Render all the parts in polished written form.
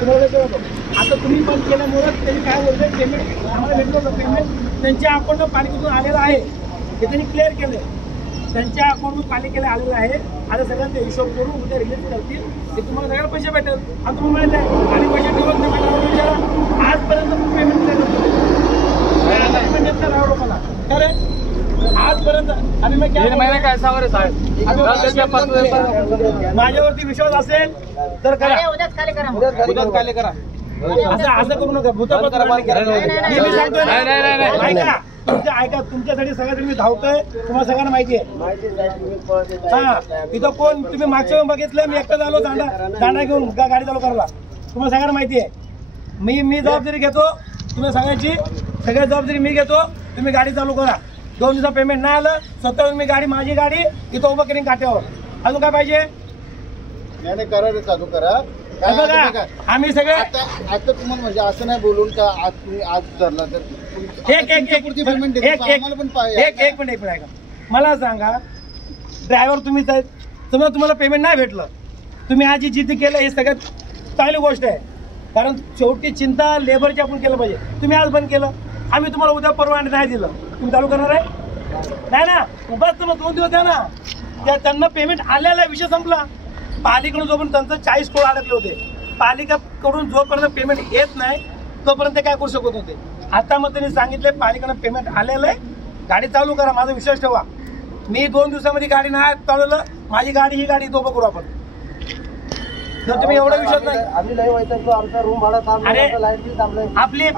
तुम्हाला कळतो. आता तुम्ही बंद केल्यामुळे त्यांनी काय बोलले, पेमेंट आम्हाला भेटलं होतं, पेमेंट त्यांच्या अकाउंटला पालिकेतून आलेलं आहे हे त्यांनी क्लिअर केलं. त्यांच्या अकाउंटला पालिकेला आलेलं आहे. आता सगळ्यांचा हिशोब करून उद्या रिलीज करतील, ते तुम्हाला सगळ्याला पैसे भेटेल. आता तुम्ही माहिती आहे आणि पैसे ठेवत नाही मला विचारा, आजपर्यंत पेमेंट केलं लोकांना खरं आजपर्यंत. आणि मग माझ्यावरती विश्वास असेल तर करा, असं करू नका. भूतपत्र मी सांगतोय ऐका, ऐका, तुमच्यासाठी सगळ्यात मी धावतोय, तुम्हाला सगळ्यांना माहिती आहे. हा इथं कोण तुम्ही मागच्या बघितलं, मी एकटाच आलो दांडा घेऊन गाडी चालू करायला, तुम्हाला सगळ्यांना माहिती आहे. मी जबाबदारी घेतो, तुम्ही सगळ्याची सगळ्या जबाबदारी मी घेतो. तुम्ही गाडी चालू करा. 2 दिवसा पेमेंट नाही आलं, स्वतः मी गाडी माझी गाडी इथं उभं करीन काट्यावर. अजून काय पाहिजे? नाही करा रे, चालू करा. आम्ही सगळे आता तुम्हाला म्हणजे असं नाही बोलून का आज तुम्ही आज धरला तर एक मिनिट ऐका, मला सांगा ड्रायव्हर तुम्हाला पेमेंट नाही भेटलं, तुम्ही आज जी जिद्द केलं हे सगळ्यात चांगली गोष्ट आहे. कारण शेवटी चिंता लेबरची आपण केलं पाहिजे. तुम्ही आज बंद केलं, आम्ही तुम्हाला उद्या परवानगी नाही दिलं, तुम्ही चालू करणार आहे? नाही ना, उगाच मग 2 दिवस द्या ना. त्यांना पेमेंट आलेला विषय संपला. पालिकेकडून जोपर्यंत त्यांचं 40 करोड अडकले होते, पालिकेकडून जोपर्यंत पेमेंट येत नाही तोपर्यंत ते काय करू शकत होते. आता मग त्यांनी सांगितले पालिकेनं पेमेंट आलेलं आहे, गाडी चालू करा. माझा विश्वास ठेवा, मी 2 दिवसामध्ये गाडी नाही चालवलं, माझी गाडी ही गाडी उभं करू आपण. जर तुम्ही एवढा विश्वास नाही, आम्ही नाही व्हायचं आमचा रूम भाडा आपली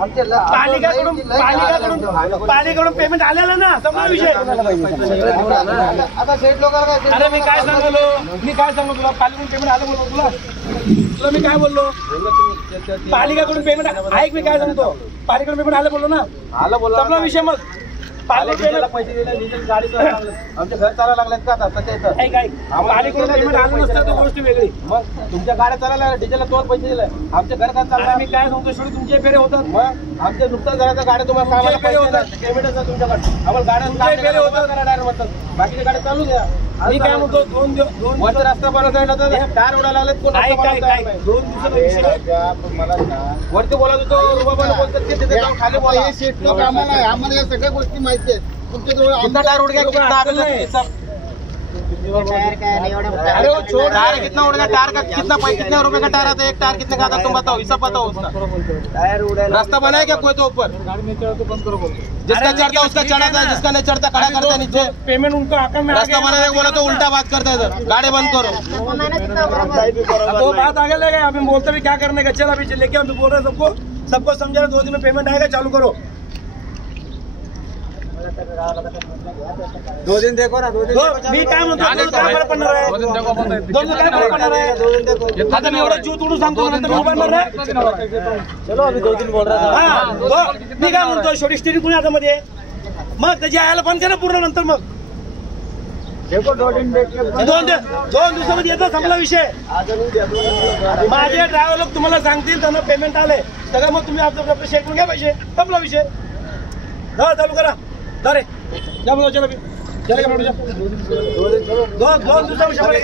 पालिकेकडून पेमेंट आलेलं ना, समजा विषय. आता सेट लोकांना अरे मी काय सांगू तुला, पालिकेकडून पेमेंट आलं बोललो तुला मी काय बोललो, पालिकेकडून पेमेंट ऐक, मी काय सांगतो, पालिकेकडून पेमेंट आलं बोललो ना, समजा विषय. मग पालिकेला पैसे दिले, गाडी आमच्या घर चालायला लागल्यात का आता? पालिकेकडून पेमेंट आलं नसतं तर गोष्ट वेगळी. मग तुमच्या गाड्या चालायला डिझेलला तोच पैसे दिले, आमच्या घर का चाललं. मी काय सांगतो, शेवटी तुमचे फेरे होतात. मग आमच्या नुकसान झाल्याचं गाड्या तुम्हाला पेमेंट असतात तुमच्याकडे, आम्हाला गाड्या फेरे होतात डायरेक्ट म्हणतात, बाकीच्या गाड्या चालू द्या. मी काय म्हणतो, 2 दिवस रस्ता बनवता टायर उडायला लागलेत, 2 दिवसाला वरती बोलत होतो, खाली बोला. आम्हाला या सगळ्या गोष्टी माहिती आहेत. तुमच्याजवळ आमचा टायर उड गया, टायर कितना उड़ गया, टायर का कितना कितने रुपए का टायर आता है, एक टायर कितने का आता तुम बताओ, हिसाब बताओ उसका. टायर उड़ा, रास्ता बनाया क्या कोई तो ऊपर? गाड़ी में चढ़ा तो बंद करो बोलते, जिसका चढ़ता उसका चढ़ाता है, जिसका नहीं चढ़ता खड़ा करता है नीचे. पेमेंट उनका अकाउंट में रास्ता बनाने बोला तो उल्टा बात करता है, सर गाड़ी बंद करो. तो बात आगे ले गए, अभी बोलते भी क्या करने का, चल अभी लेके अभी बोल रहे हैं सबको समझा रहे, 2 दिन में पेमेंट आएगा, चालू करो. 2 दिन देखो ना, 2 दिन मी काय म्हणतो, काय फरक पडणार आहे, 2 दिन काय फरक पडणार आहे. आता मी एवढं जीव तोडून सांगतो, नंतर उभारणार आहे. चलो अभी 2 दिन बोल रहा था. मी काय म्हणतो, शेवटी स्टिअरिंग कोणी आता मध्ये, मग त्याची यायला बंद करा पूर्ण. नंतर मग 2 दिवसामध्ये येतो, संपला विषय. माझे ड्रायव्हर लोक तुम्हाला सांगतील त्यांना पेमेंट आले सगळं, मग तुम्ही आपलं शेक करून घ्या पैसे, संपला विषय. चालू करा. अरे चलो 2 दिवसामध्ये